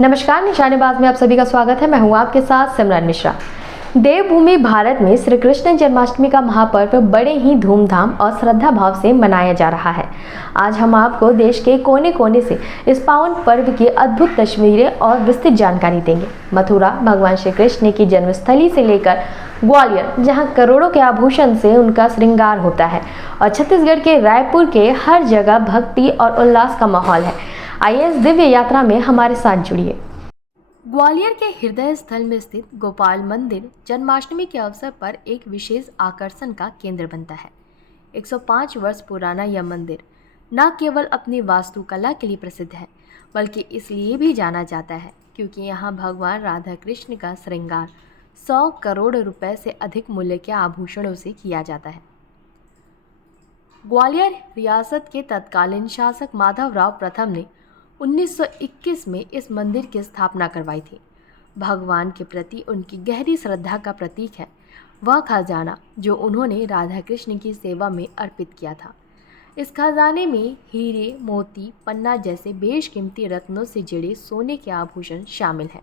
नमस्कार, निशानेबाज में आप सभी का स्वागत है। मैं हूं आपके साथ सिमरन मिश्रा। देवभूमि भारत में श्री कृष्ण जन्माष्टमी का महापर्व बड़े ही धूमधाम और श्रद्धा भाव से मनाया जा रहा है। आज हम आपको देश के कोने कोने से इस पावन पर्व की अद्भुत तस्वीरें और विस्तृत जानकारी देंगे। मथुरा भगवान श्री कृष्ण की जन्मस्थली से लेकर ग्वालियर, जहां करोड़ों के आभूषण से उनका श्रृंगार होता है, और छत्तीसगढ़ के रायपुर के हर जगह भक्ति और उल्लास का माहौल है। आइए इस दिव्य यात्रा में हमारे साथ जुड़िए। ग्वालियर के हृदय स्थल में स्थित गोपाल मंदिर जन्माष्टमी के अवसर पर एक विशेष आकर्षण का केंद्र बनता है। 105 वर्ष पुराना यह मंदिर न केवल अपनी वास्तुकला के लिए प्रसिद्ध है, बल्कि इसलिए भी जाना जाता है क्योंकि यहाँ भगवान राधा कृष्ण का श्रृंगार 100 करोड़ रुपए से अधिक मूल्य के आभूषणों से किया जाता है। ग्वालियर रियासत के तत्कालीन शासक माधवराव प्रथम ने 1921 में इस मंदिर की स्थापना करवाई थी। भगवान के प्रति उनकी गहरी श्रद्धा का प्रतीक है वह खजाना जो उन्होंने राधा कृष्ण की सेवा में अर्पित किया था। इस खजाने में हीरे, मोती, पन्ना जैसे बेशकीमती रत्नों से जड़े सोने के आभूषण शामिल हैं।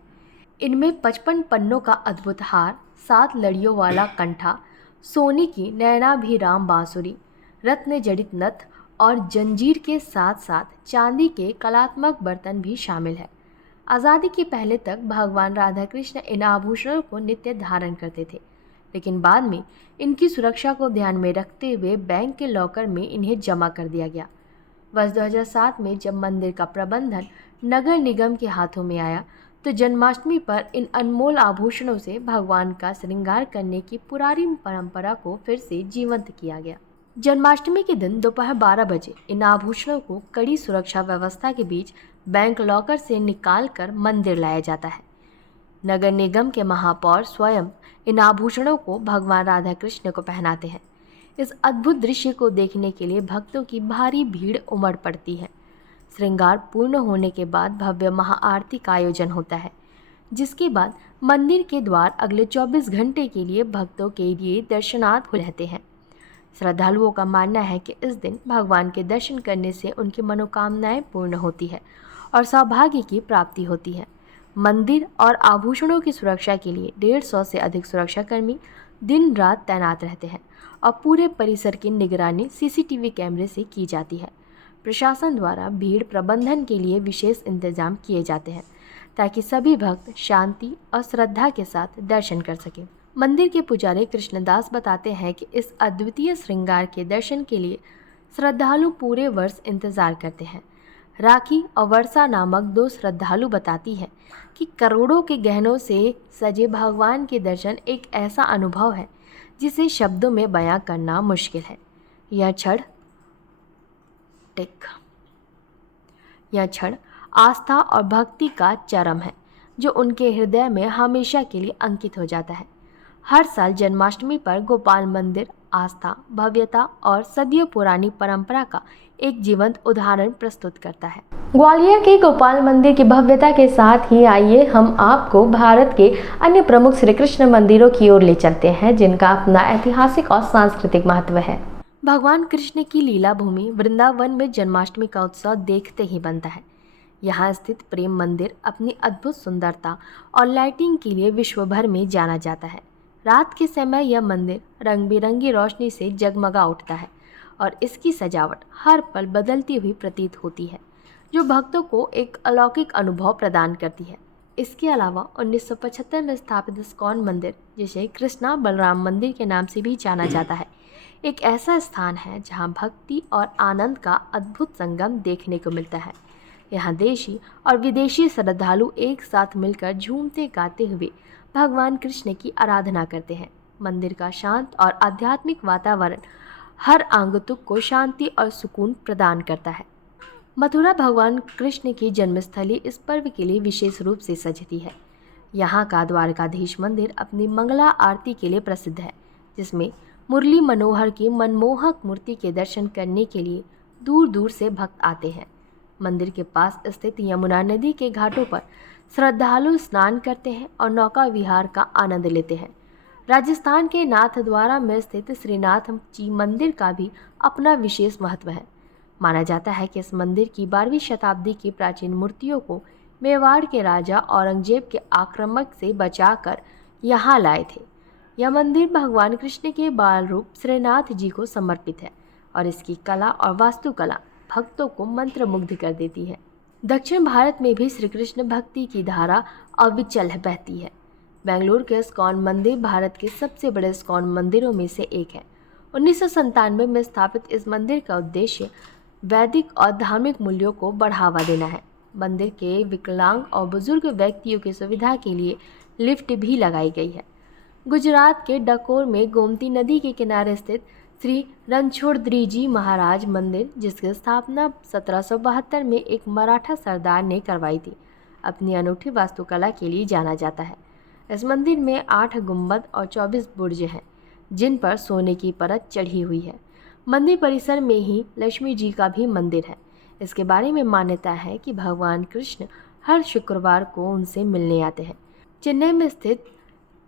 इनमें 55 पन्नों का अद्भुत हार, 7 लड़ियों वाला कंठा, सोने की नयनाभिराम बांसुरी, रत्न जड़ित नथ और जंजीर के साथ साथ चांदी के कलात्मक बर्तन भी शामिल है। आज़ादी के पहले तक भगवान राधा कृष्ण इन आभूषणों को नित्य धारण करते थे, लेकिन बाद में इनकी सुरक्षा को ध्यान में रखते हुए बैंक के लॉकर में इन्हें जमा कर दिया गया। वर्ष 2007 में जब मंदिर का प्रबंधन नगर निगम के हाथों में आया तो जन्माष्टमी पर इन अनमोल आभूषणों से भगवान का श्रृंगार करने की पुरानी परंपरा को फिर से जीवंत किया गया। जन्माष्टमी के दिन दोपहर 12 बजे इन आभूषणों को कड़ी सुरक्षा व्यवस्था के बीच बैंक लॉकर से निकालकर मंदिर लाया जाता है। नगर निगम के महापौर स्वयं इन आभूषणों को भगवान राधा कृष्ण को पहनाते हैं। इस अद्भुत दृश्य को देखने के लिए भक्तों की भारी भीड़ उमड़ पड़ती है। श्रृंगार पूर्ण होने के बाद भव्य महाआरती का आयोजन होता है, जिसके बाद मंदिर के द्वार अगले 24 घंटे के लिए भक्तों के लिए दर्शनार्थ खुले रहते हैं। श्रद्धालुओं का मानना है कि इस दिन भगवान के दर्शन करने से उनकी मनोकामनाएं पूर्ण होती है और सौभाग्य की प्राप्ति होती है। मंदिर और आभूषणों की सुरक्षा के लिए 150 से अधिक सुरक्षाकर्मी दिन रात तैनात रहते हैं और पूरे परिसर की निगरानी सीसीटीवी कैमरे से की जाती है। प्रशासन द्वारा भीड़ प्रबंधन के लिए विशेष इंतजाम किए जाते हैं ताकि सभी भक्त शांति और श्रद्धा के साथ दर्शन कर सकें। मंदिर के पुजारी कृष्णदास बताते हैं कि इस अद्वितीय श्रृंगार के दर्शन के लिए श्रद्धालु पूरे वर्ष इंतजार करते हैं। राखी और वर्षा नामक 2 श्रद्धालु बताती है कि करोड़ों के गहनों से सजे भगवान के दर्शन एक ऐसा अनुभव है जिसे शब्दों में बयां करना मुश्किल है। यह क्षण आस्था और भक्ति का चरम है जो उनके हृदय में हमेशा के लिए अंकित हो जाता है। हर साल जन्माष्टमी पर गोपाल मंदिर आस्था, भव्यता और सदियों पुरानी परंपरा का एक जीवंत उदाहरण प्रस्तुत करता है। ग्वालियर के गोपाल मंदिर की भव्यता के साथ ही आइए हम आपको भारत के अन्य प्रमुख श्री कृष्ण मंदिरों की ओर ले चलते हैं, जिनका अपना ऐतिहासिक और सांस्कृतिक महत्व है। भगवान कृष्ण की लीला भूमि वृंदावन में जन्माष्टमी का उत्सव देखते ही बनता है। यहाँ स्थित प्रेम मंदिर अपनी अद्भुत सुंदरता और लाइटिंग के लिए विश्व भर में जाना जाता है। रात के समय यह मंदिर रंग बिरंगी रोशनी से जगमगा उठता है और इसकी सजावट हर पल बदलती हुई प्रतीत होती है, जो भक्तों को एक अलौकिक अनुभव प्रदान करती है। इसके अलावा 1975 में स्थापित इस्कॉन मंदिर, जिसे कृष्णा बलराम मंदिर के नाम से भी जाना जाता है, एक ऐसा स्थान है जहां भक्ति और आनंद का अद्भुत संगम देखने को मिलता है। यहाँ देशी और विदेशी श्रद्धालु एक साथ मिलकर झूमते गाते हुए भगवान कृष्ण की आराधना करते हैं। मंदिर का शांत और आध्यात्मिक वातावरण हर आगंतुक को शांति और सुकून प्रदान करता है। मथुरा भगवान कृष्ण की जन्मस्थली इस पर्व के लिए विशेष रूप से सजती है। यहाँ का द्वारकाधीश मंदिर अपनी मंगला आरती के लिए प्रसिद्ध है, जिसमें मुरली मनोहर की मनमोहक मूर्ति के दर्शन करने के लिए दूर दूर से भक्त आते हैं। मंदिर के पास स्थित यमुना नदी के घाटों पर श्रद्धालु स्नान करते हैं और नौका विहार का आनंद लेते हैं। राजस्थान के नाथद्वारा में स्थित श्रीनाथ जी मंदिर का भी अपना विशेष महत्व है। माना जाता है कि इस मंदिर की 12वीं शताब्दी की प्राचीन मूर्तियों को मेवाड़ के राजा औरंगजेब के आक्रमण से बचाकर यहाँ लाए थे। यह मंदिर भगवान कृष्ण के बाल रूप श्रीनाथ जी को समर्पित है और इसकी कला और वास्तुकला भक्तों को मंत्रमुग्ध कर देती है। दक्षिण भारत में भी श्री कृष्ण भक्ति की धारा अविचल बहती है। बेंगलुरु के इस्कॉन मंदिर भारत के सबसे बड़े इस्कॉन मंदिरों में से एक है। 1997 में स्थापित इस मंदिर का उद्देश्य वैदिक और धार्मिक मूल्यों को बढ़ावा देना है। मंदिर के विकलांग और बुजुर्ग व्यक्तियों की सुविधा के लिए लिफ्ट भी लगाई गई है। गुजरात के डकोर में गोमती नदी के किनारे स्थित श्री रणछोड़द्रीजी महाराज मंदिर, जिसकी स्थापना 1772 में एक मराठा सरदार ने करवाई थी, अपनी अनूठी वास्तुकला के लिए जाना जाता है। इस मंदिर में 8 गुंबद और 24 बुर्ज हैं, जिन पर सोने की परत चढ़ी हुई है। मंदिर परिसर में ही लक्ष्मी जी का भी मंदिर है। इसके बारे में मान्यता है कि भगवान कृष्ण हर शुक्रवार को उनसे मिलने आते हैं। चेन्नई में स्थित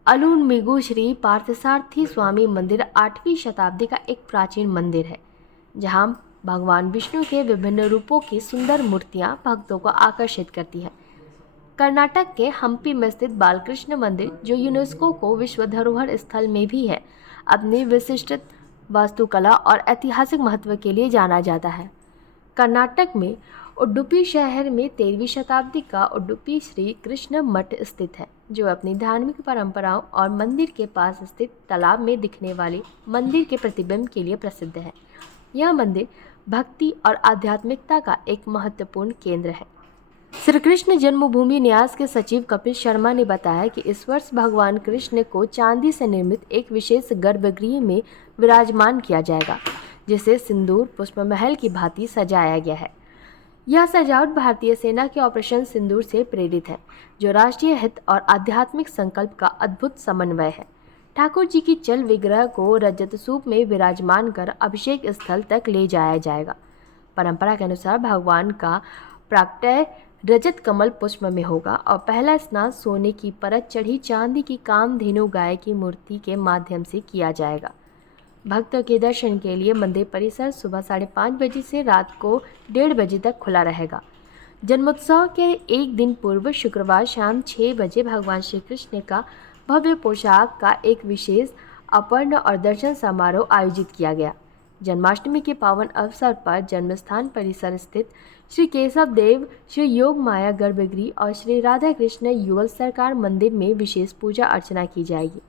अलुनमिगु श्री पार्थसारथी स्वामी मंदिर 8वीं शताब्दी का एक प्राचीन मंदिर है, जहां भगवान विष्णु के विभिन्न रूपों की सुंदर मूर्तियां भक्तों को आकर्षित करती हैं। कर्नाटक के हम्पी में स्थित बालकृष्ण मंदिर, जो यूनेस्को को विश्व धरोहर स्थल में भी है, अपनी विशिष्ट वास्तुकला और ऐतिहासिक महत्व के लिए जाना जाता है। कर्नाटक में उडुपी शहर में 13वीं शताब्दी का उडुपी श्री कृष्ण मठ स्थित है, जो अपनी धार्मिक परंपराओं और मंदिर के पास स्थित तालाब में दिखने वाले मंदिर के प्रतिबिंब के लिए प्रसिद्ध है। यह मंदिर भक्ति और आध्यात्मिकता का एक महत्वपूर्ण केंद्र है। श्री कृष्ण जन्मभूमि न्यास के सचिव कपिल शर्मा ने बताया कि इस वर्ष भगवान कृष्ण को चांदी से निर्मित एक विशेष गर्भगृह में विराजमान किया जाएगा, जिसे सिंदूर पुष्पमहल की भांति सजाया गया है। यह सजावट भारतीय सेना के ऑपरेशन सिंदूर से प्रेरित है, जो राष्ट्रीय हित और आध्यात्मिक संकल्प का अद्भुत समन्वय है। ठाकुर जी की चल विग्रह को रजत सूप में विराजमान कर अभिषेक स्थल तक ले जाया जाएगा। परंपरा के अनुसार भगवान का प्राकट्य रजत कमल पुष्प में होगा और पहला स्नान सोने की परत चढ़ी चांदी की कामधेनु गाय की मूर्ति के माध्यम से किया जाएगा। भक्तों के दर्शन के लिए मंदिर परिसर सुबह 5:30 बजे से रात को 1:30 बजे तक खुला रहेगा। जन्मोत्सव के एक दिन पूर्व शुक्रवार शाम 6 बजे भगवान श्री कृष्ण का भव्य पोशाक का एक विशेष अपहरण और दर्शन समारोह आयोजित किया गया। जन्माष्टमी के पावन अवसर पर जन्मस्थान परिसर स्थित श्री केशव देव श्री योग माया गर्भगृह और श्री राधा कृष्ण युगल सरकार मंदिर में विशेष पूजा अर्चना की जाएगी।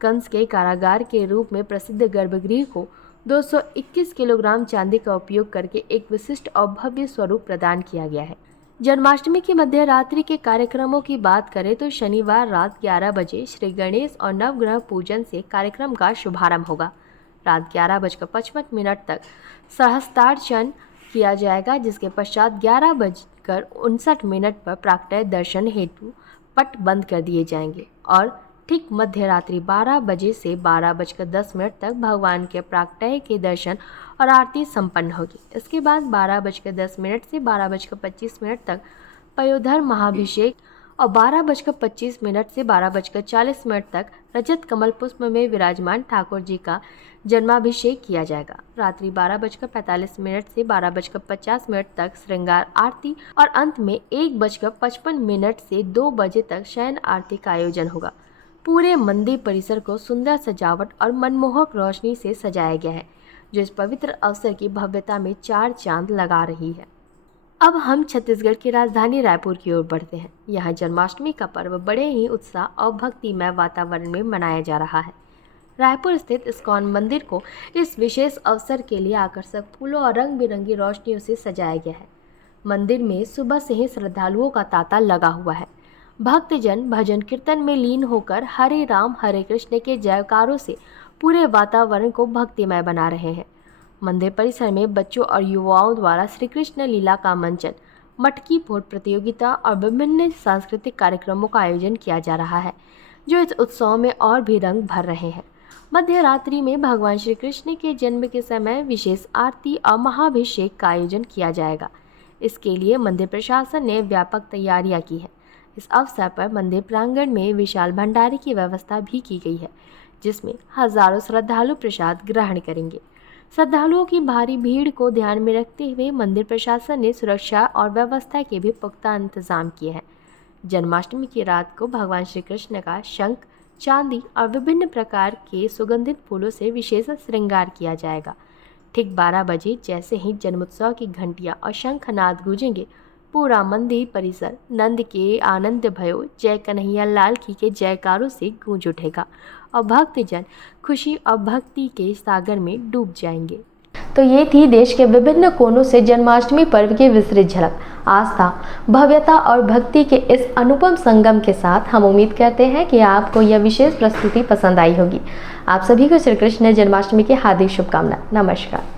कंस के कारागार के रूप में प्रसिद्ध गर्भगृह को 221 किलोग्राम चांदी का उपयोग करके एक विशिष्ट और भव्य स्वरूप प्रदान किया गया है। जन्माष्टमी की मध्य रात्रि के कार्यक्रमों की बात करें तो शनिवार रात 11 बजे श्री गणेश और नवग्रह पूजन से कार्यक्रम का शुभारंभ होगा। रात 11:55 तक सहस्त्रार्चन किया जाएगा, जिसके पश्चात 11:59 पर प्राकट्य दर्शन हेतु पट बंद कर दिए जाएंगे और ठीक मध्य रात्रि 12 बजे से 12:10 तक भगवान के प्राकट्य के दर्शन और आरती संपन्न होगी। इसके बाद 12:10 से 12:25 तक पयोधर महाभिषेक और 12:25 से 12:40 तक रजत कमल पुष्प में विराजमान ठाकुर जी का जन्माभिषेक किया जाएगा। रात्रि 12:45 से 12:50 तक श्रृंगार आरती और अंत में 1:55 से 2 बजे तक शयन आरती का आयोजन होगा। पूरे मंदिर परिसर को सुंदर सजावट और मनमोहक रोशनी से सजाया गया है, जो इस पवित्र अवसर की भव्यता में 4 चांद लगा रही है। अब हम छत्तीसगढ़ की राजधानी रायपुर की ओर बढ़ते हैं। यहाँ जन्माष्टमी का पर्व बड़े ही उत्साह और भक्तिमय वातावरण में मनाया जा रहा है। रायपुर स्थित इस्कॉन मंदिर को इस विशेष अवसर के लिए आकर्षक फूलों और रंग बिरंगी रोशनियों से सजाया गया है। मंदिर में सुबह से ही श्रद्धालुओं का तांता लगा हुआ है। भक्तजन भजन कीर्तन में लीन होकर हरे राम हरे कृष्ण के जयकारों से पूरे वातावरण को भक्तिमय बना रहे हैं। मंदिर परिसर में बच्चों और युवाओं द्वारा श्री कृष्ण लीला का मंचन, मटकी फोड़ प्रतियोगिता और विभिन्न सांस्कृतिक कार्यक्रमों का आयोजन किया जा रहा है, जो इस उत्सव में और भी रंग भर रहे हैं। मध्य रात्रि में भगवान श्री कृष्ण के जन्म के समय विशेष आरती और महाभिषेक का आयोजन किया जाएगा। इसके लिए मंदिर प्रशासन ने व्यापक तैयारियां की है। इस अवसर पर मंदिर प्रांगण में विशाल भंडारे की व्यवस्था भी की गई है, जिसमें हजारों श्रद्धालु प्रसाद ग्रहण करेंगे। श्रद्धालुओं की भारी भीड़ को ध्यान में रखते हुए मंदिर प्रशासन ने सुरक्षा और व्यवस्था के भी पुख्ता इंतजाम किए हैं। जन्माष्टमी की रात को भगवान श्री कृष्ण का शंख, चांदी और विभिन्न प्रकार के सुगंधित फूलों से विशेष श्रृंगार किया जाएगा। ठीक 12 बजे जैसे ही जन्मोत्सव की घंटियां और शंखनाद गूंजेंगे, पूरा मंदिर परिसर नंद के आनंद भयो जय कन्हैया लाल की के जयकारों से गूंज उठेगा और भक्तजन खुशी और भक्ति के सागर में डूब जाएंगे। तो ये थी देश के विभिन्न कोनों से जन्माष्टमी पर्व की विस्तृत झलक। आस्था, भव्यता और भक्ति के इस अनुपम संगम के साथ हम उम्मीद करते हैं कि आपको यह विशेष प्रस्तुति पसंद आई होगी। आप सभी को श्री कृष्ण जन्माष्टमी की हार्दिक शुभकामनाएं। नमस्कार।